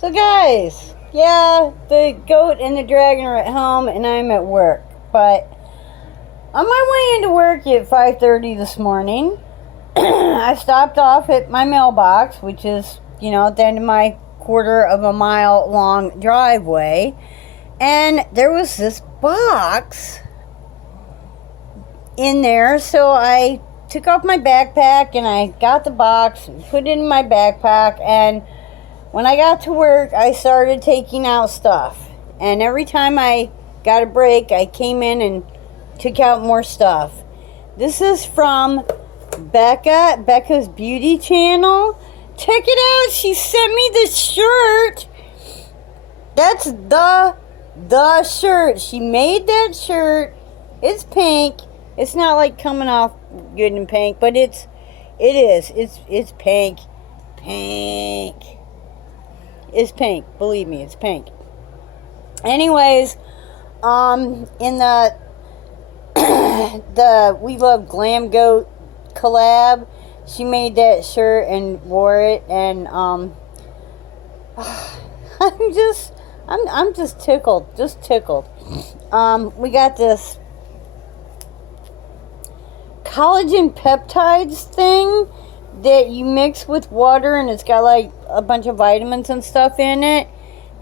So guys, yeah, the goat and the dragon are at home and I'm at work. But on my way into work at 5:30 this morning, I stopped off at my mailbox, which is, at the end of my quarter of a mile long driveway. And there was this box in there, so I took off my backpack and I got the box and put it in my backpack, and when I got to work, I started taking out stuff. And every time I got a break, I came in and took out more stuff. This is from Becca's beauty channel. Check it out. She sent me this shirt. That's the shirt. She made that shirt. It's pink. It's not like coming off good and pink, but it is. It's pink. Pink. It's pink. Believe me, it's pink. Anyways, in the We Love Glam Goat collab, she made that shirt and wore it, and I'm just tickled, we got this collagen peptides thing that you mix with water, and it's got like a bunch of vitamins and stuff in it,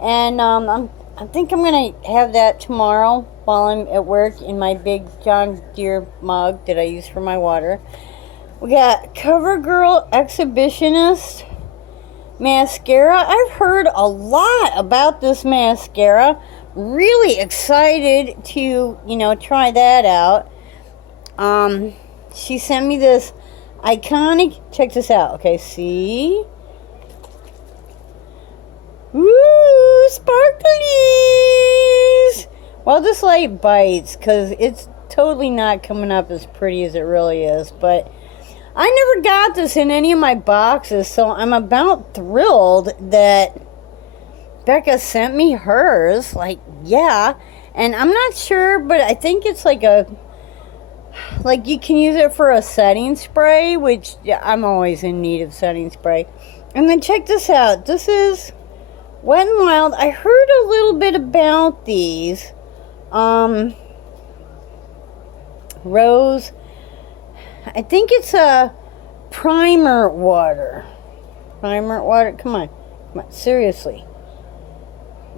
and I think I'm gonna have that tomorrow while I'm at work in my big John Deere mug that I use for my water. We got Covergirl Exhibitionist mascara. I've heard a lot about this mascara. Really excited to, try that out. She sent me this iconic, check this out, okay, see? Woo, sparklies! Well, this light bites, because it's totally not coming up as pretty as it really is, but I never got this in any of my boxes, so I'm about thrilled that Becca sent me hers. Like, yeah, and I'm not sure, but I think it's like you can use it for a setting spray, which I'm always in need of setting spray. And then check this out. This is Wet n Wild. I heard a little bit about these. Rose. I think it's a primer water. Primer water. Come on. Seriously.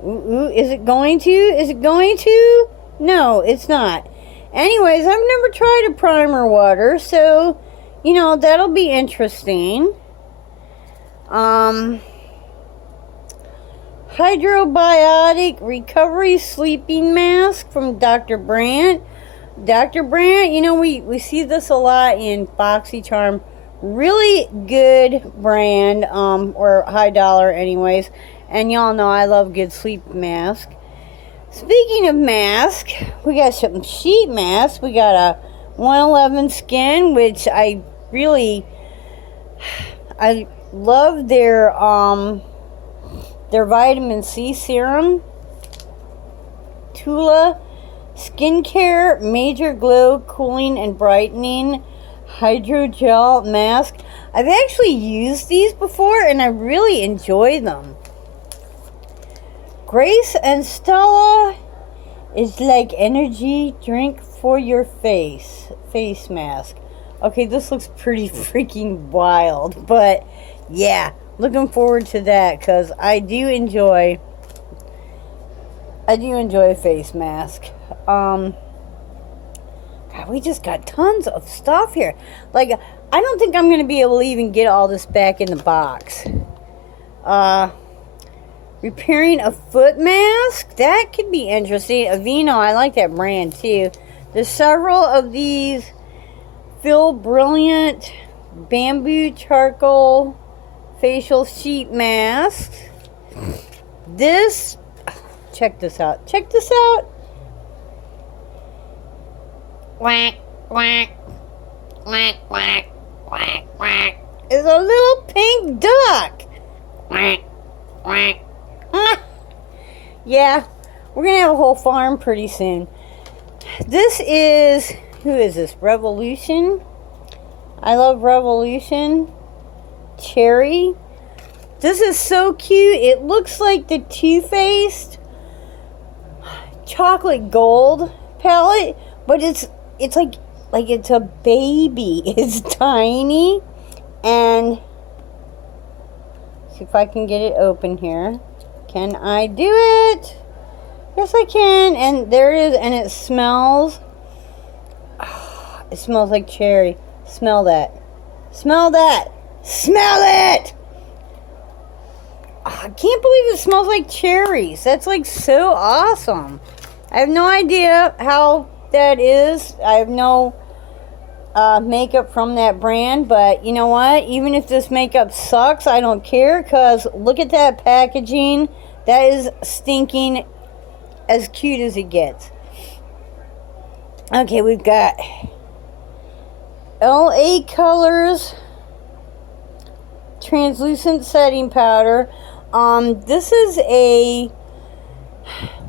Ooh, is it going to? No, it's not. Anyways, I've never tried a primer water, so, that'll be interesting. Biotic Recovery Sleeping Mask from Dr. Brandt. Dr. Brandt, we see this a lot in BoxyCharm. Really good brand, or high dollar anyways. And y'all know I love good sleep mask. Speaking of mask, we got some sheet masks. We got a 111 Skin, which I love their vitamin C serum. Tula Skincare Major Glow Cooling and Brightening Hydrogel Mask. I've actually used these before and I really enjoy them. Grace and Stella is like energy drink for your face mask. Okay, this looks pretty freaking wild, but yeah, looking forward to that because I do enjoy a face mask. God, we just got tons of stuff here. Like, I don't think I'm gonna be able to even get all this back in the box. Repairing a foot mask? That could be interesting. Aveeno, I like that brand too. There's several of these Feel Brilliant Bamboo Charcoal Facial Sheet Masks. Check this out. Quack, quack, quack, quack, quack, quack. It's a little pink duck. Quack, quack. Yeah, we're gonna have a whole farm pretty soon. Who is this? Revolution. I love Revolution. Cherry. This is so cute. It looks like the Too Faced chocolate gold palette, but it's like it's a baby. It's tiny. And see if I can get it open here. Can I do it? Yes, I can. And there it is. And it smells. Oh, it smells like cherry. Smell that. Smell that. Smell it. Oh, I can't believe it smells like cherries. That's like so awesome. I have no idea how that is. I have no makeup from that brand, but you know what? Even if this makeup sucks, I don't care, because look at that packaging. That is stinking as cute as it gets. Okay, we've got LA Colors translucent setting powder. This is a,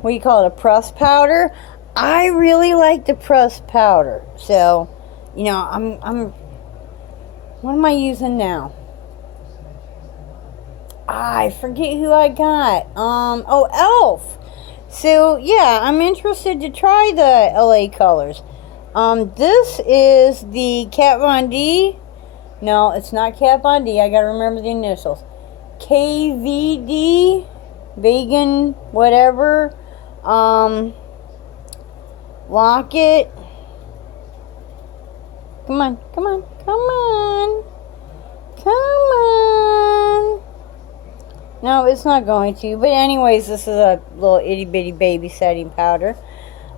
what do you call it, a pressed powder. I really like the pressed powder, so you know, what am I using now? I forget who I got. Oh, Elf. So yeah, I'm interested to try the LA Colors. This is the Kat Von D. No, it's not Kat Von D. I gotta remember the initials. KVD, vegan, whatever. Locket. Come on, come on, come on. Come on. No, it's not going to. But anyways, this is a little itty bitty baby setting powder.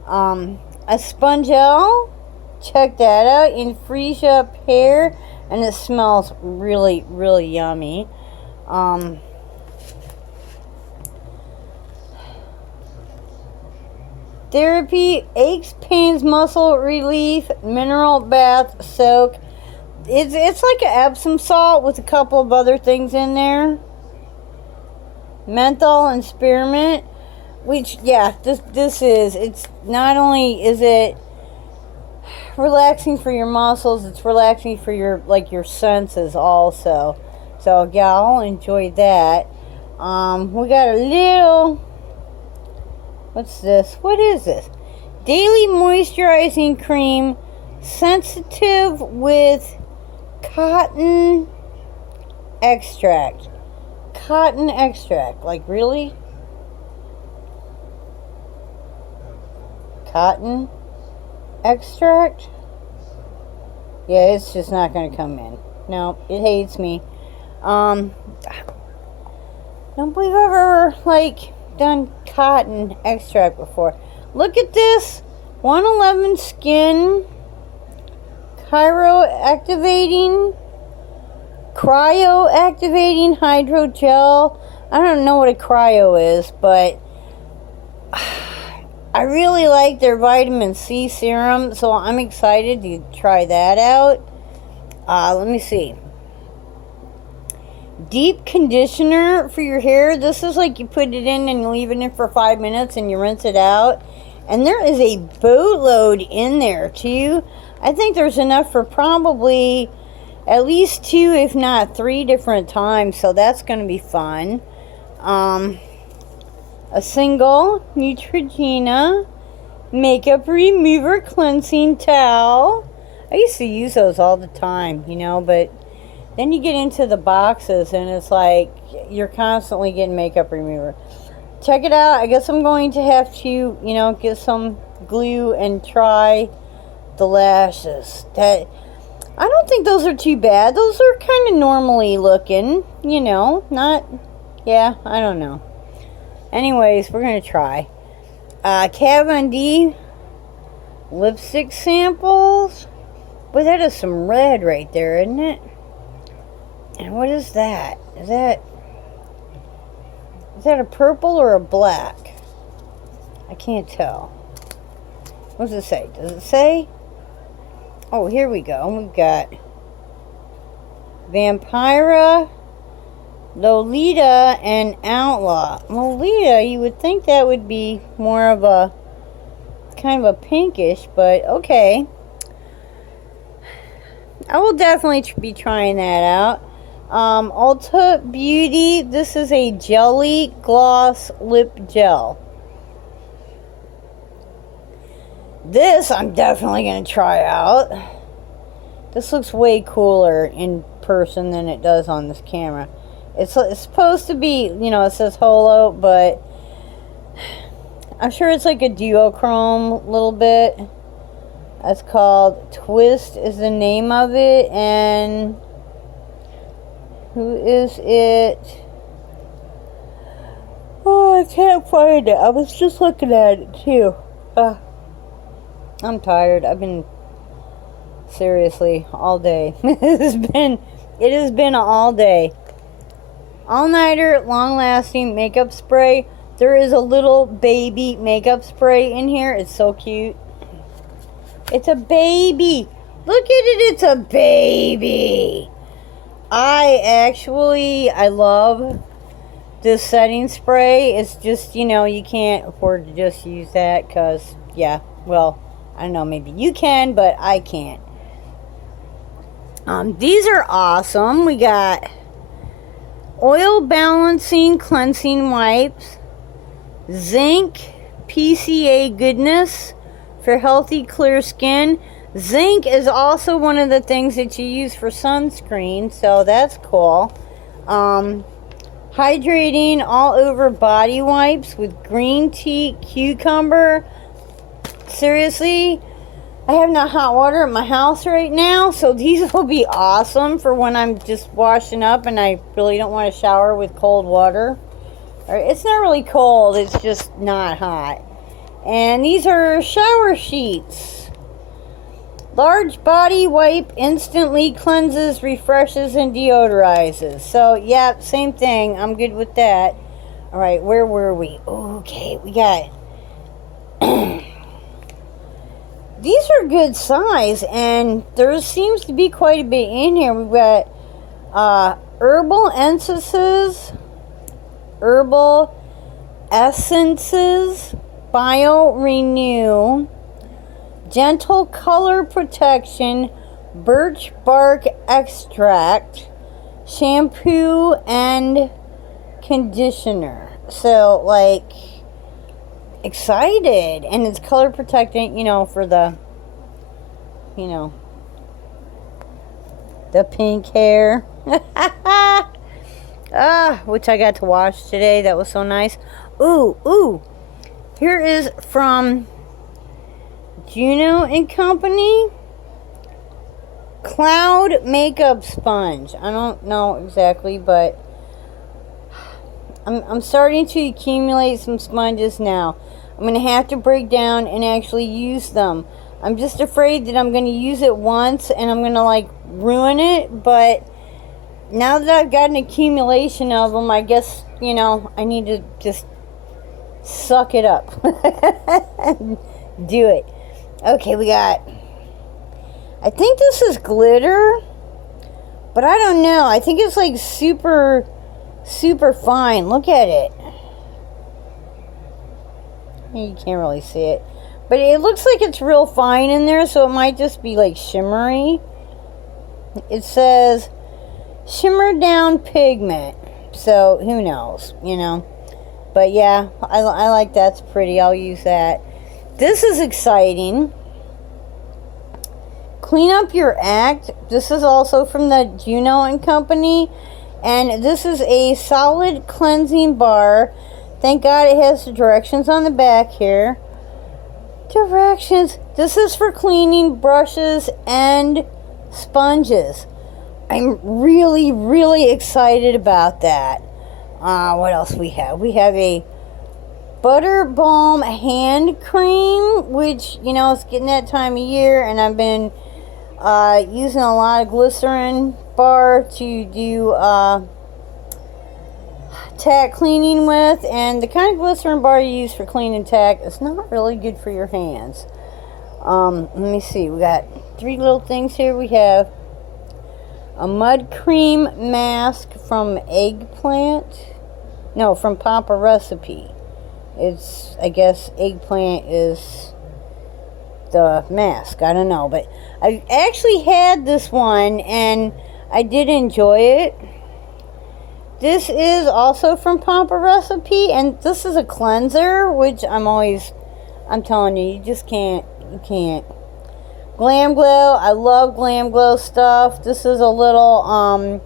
A Spongel. Check that out. In Freeze Up Hair. And it smells really, really yummy. Therapy Aches, Pains, Muscle Relief Mineral Bath Soak. It's like an Epsom salt with a couple of other things in there. Menthol and spearmint, which this is, it's not only is it relaxing for your muscles, it's relaxing for your senses also. So yeah, I'll enjoy that. We got a little, what's this? What is this? Daily Moisturizing Cream, sensitive with cotton extract. Cotton extract, like really? Cotton extract? Yeah, it's just not going to come in. No, it hates me. Don't believe I've ever done cotton extract before. Look at this 111 Skin cryo activating hydrogel. I don't know what a cryo is, but I really like their vitamin C serum, so I'm excited to try that out. Let me see. Deep conditioner for your hair. This is like you put it in and you leave it in for 5 minutes and you rinse it out. And there is a boatload in there too. I think there's enough for probably at least 2, if not 3 different times. So that's going to be fun. A single Neutrogena makeup remover cleansing towel. I used to use those all the time, you know, but then you get into the boxes and it's like you're constantly getting makeup remover. Check it out. I guess I'm going to have to, you know, get some glue and try the lashes. I don't think those are too bad. Those are kind of normally looking, you know, not, yeah, I don't know. Anyways, we're going to try. Kat Von D lipstick samples. Boy, that is some red right there, isn't it? And what is that? Is that a purple or a black? I can't tell. What does it say? Does it say? Oh, here we go. We've got Vampira, Lolita, and Outlaw. Lolita, you would think that would be more of a kind of a pinkish, but okay. I will definitely be trying that out. Ulta Beauty, this is a jelly gloss lip gel. This I'm definitely going to try out. This looks way cooler in person than it does on this camera. It's supposed to be, you know, it says holo, but I'm sure it's like a duochrome a little bit. It's called Twist is the name of it, and who is it? Oh, I can't find it. I was just looking at it too. I'm tired. I've been seriously all day. It has been all day. All-nighter, long-lasting makeup spray. There is a little baby makeup spray in here. It's so cute. It's a baby. Look at it. It's a baby. I love this setting spray. It's just, you know, you can't afford to just use that because, yeah, well, I don't know, maybe you can, but I can't. These are awesome. We got oil balancing cleansing wipes, zinc PCA goodness for healthy clear skin. Zinc is also one of the things that you use for sunscreen, so that's cool. Hydrating all over body wipes with green tea cucumber. Seriously, I have no hot water at my house right now, so these will be awesome for when I'm just washing up and I really don't want to shower with cold water. Or it's not really cold, it's just not hot. And these are shower sheets. Large body wipe instantly cleanses, refreshes, and deodorizes. So, yeah, same thing. I'm good with that. All right, where were we? Okay, we got... These are good size, and there seems to be quite a bit in here. We've got herbal essences, bio renew, gentle color protection, birch bark extract, shampoo, and conditioner. So, like, excited. And it's color protectant, you know, for the, you know, the pink hair. Which I got to wash today. That was so nice. Ooh. Here is from Juno and Company. Cloud makeup sponge. I don't know exactly, but I'm starting to accumulate some sponges now. I'm going to have to break down and actually use them. I'm just afraid that I'm going to use it once and I'm going to, like, ruin it. But now that I've got an accumulation of them, I guess, you know, I need to just suck it up. Do it. Okay, we got... I think this is glitter. But I don't know. I think it's, like, super fine. Look at it. You can't really see it. But it looks like it's real fine in there, so it might just be like shimmery. It says shimmer down pigment. So who knows, you know. But yeah, I like that's pretty. I'll use that. This is exciting. Clean up your act. This is also from the Juno and Company. And this is a solid cleansing bar. Thank God it has the directions on the back here. Directions. This is for cleaning brushes and sponges. I'm really excited about that. What else we have? We have a butter balm hand cream, which, you know, it's getting that time of year, and I've been using a lot of glycerin bar to do tack cleaning with, and the kind of glycerin bar you use for cleaning tack is not really good for your hands. Let me see, we got 3 little things here. We have a mud cream mask from from Papa Recipe. It's, I guess eggplant is the mask, I don't know, but I actually had this one and I did enjoy it. This is also from Pampa Recipe, and this is a cleanser, which I'm telling you, you just can't, you can't. Glam Glow, I love Glam Glow stuff. This is a little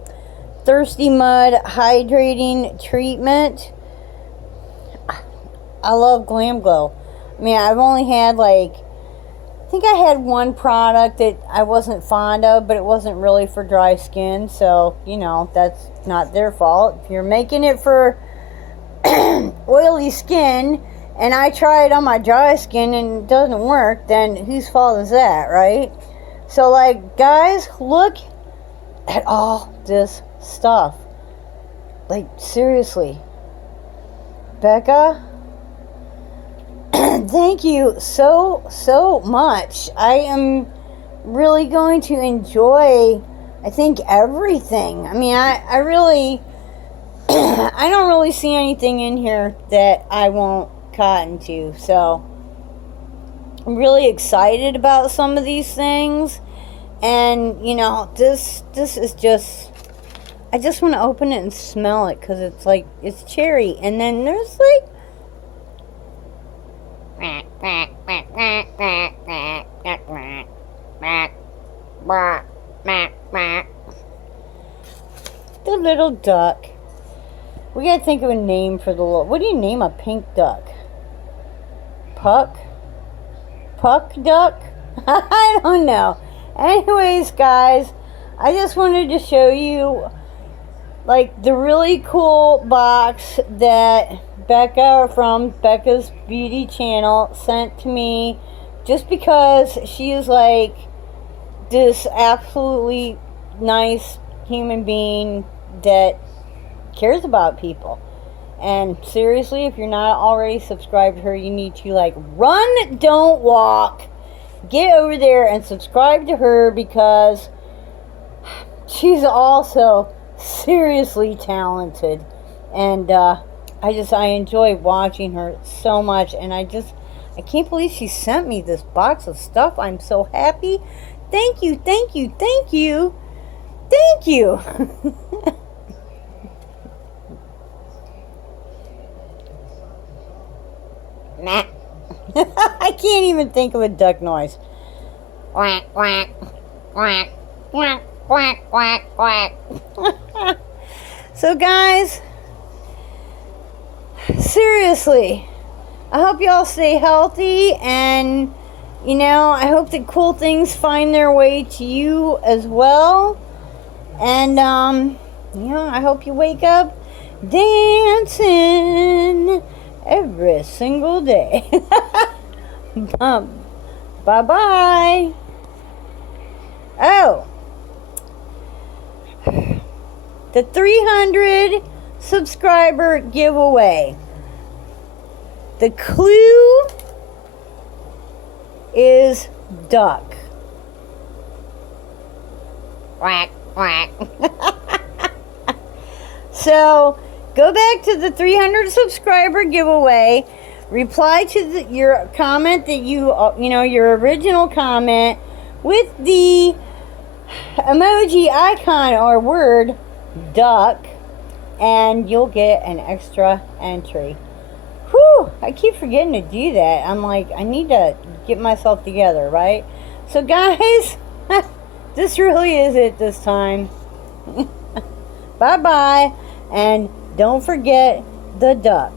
Thirsty Mud hydrating treatment. I love Glam Glow. I mean, I've only had I think I had one product that I wasn't fond of, but it wasn't really for dry skin, so, you know, that's not their fault. If you're making it for oily skin, and I try it on my dry skin and it doesn't work, then whose fault is that, right? So, guys, look at all this stuff. Seriously. Becca, thank you so much. I am really going to enjoy, I think, everything. I mean, I really, I don't really see anything in here that I won't cotton to. So, I'm really excited about some of these things. And, you know, this is just, I just want to open it and smell it, because it's it's cherry. And then there's the little duck. We gotta think of a name for the little, what do you name a pink duck? Puck duck? I don't know. Anyways, guys, I just wanted to show you the really cool box that Becca from Becca's Beauty channel sent to me, just because she is this absolutely nice human being that cares about people. And seriously, if you're not already subscribed to her, you need to run, don't walk. Get over there and subscribe to her, because she's also seriously talented. And I enjoy watching her so much. And I can't believe she sent me this box of stuff. I'm so happy. Thank you, thank you, thank you. Thank you. Nah. I can't even think of a duck noise. Quack, quack, quack, quack, quack, quack, quack. So, guys, seriously, I hope y'all stay healthy, and, you know, I hope that cool things find their way to you as well. And, you know, I hope you wake up dancing every single day. Bye-bye. Oh, the 300 subscriber giveaway. The clue is duck. Quack, quack. So, go back to the 300 subscriber giveaway. Reply to your comment that your original comment with the emoji icon or word duck, and you'll get an extra entry. Whew, I keep forgetting to do that. I'm I need to get myself together, right? So, guys, this really is it this time. Bye-bye, and don't forget the duck.